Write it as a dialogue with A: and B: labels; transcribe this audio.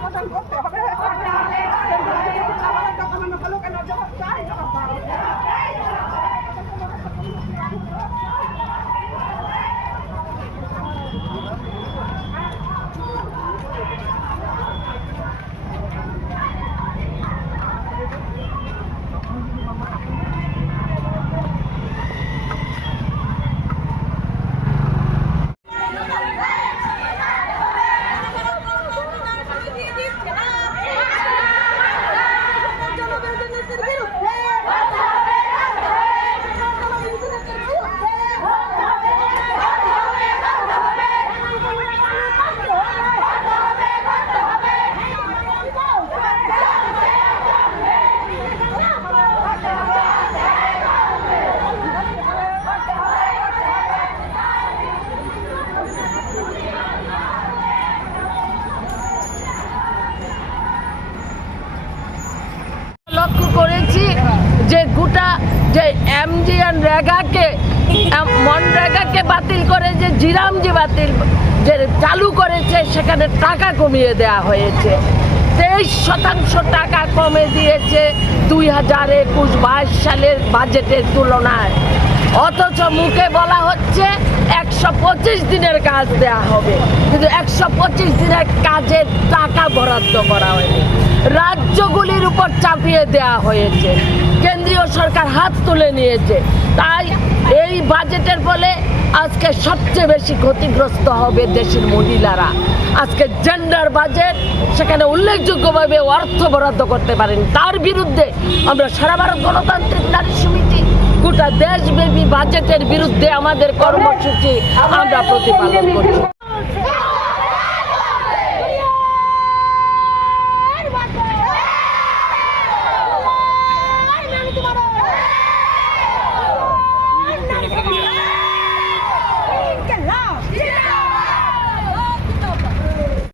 A: 往这左腿后 MGN রেগাকে মনরেগাকে বাতিল করে যে জিরামজি বাতিল যে চালু করেছে, সেখানে টাকা কমিয়ে দেয়া হয়েছে। তেইশ শতাংশ টাকা কমে দিয়েছে দুই হাজার একুশ বাইশ সালের বাজেটের তুলনায়। অথচ মুখে বলা হচ্ছে একশো পঁচিশ দিনের কাজ দেয়া হবে। কিন্তু একশো পঁচিশ দিনের কাজের টাকা বরাদ্দ করা হয়নি। রাজ্যগুলির উপর চাপিয়ে দেয়া হয়েছে। কেন্দ্রীয় সরকার হাত তুলে নিয়েছে। তাই এই বাজেটের ফলে আজকে সবচেয়ে বেশি ক্ষতিগ্রস্ত হবে দেশের মহিলারা। আজকে জেন্ডার বাজেট সেখানে উল্লেখযোগ্যভাবে অর্থ বরাদ্দ করতে পারেন। তার বিরুদ্ধে আমরা সারা ভারত গণতান্ত্রিক নারী সমিতি, গোটা দেশব্যাপী বাজেটের বিরুদ্ধে আমাদের কর্মসূচি আমরা প্রতিপালন করছি।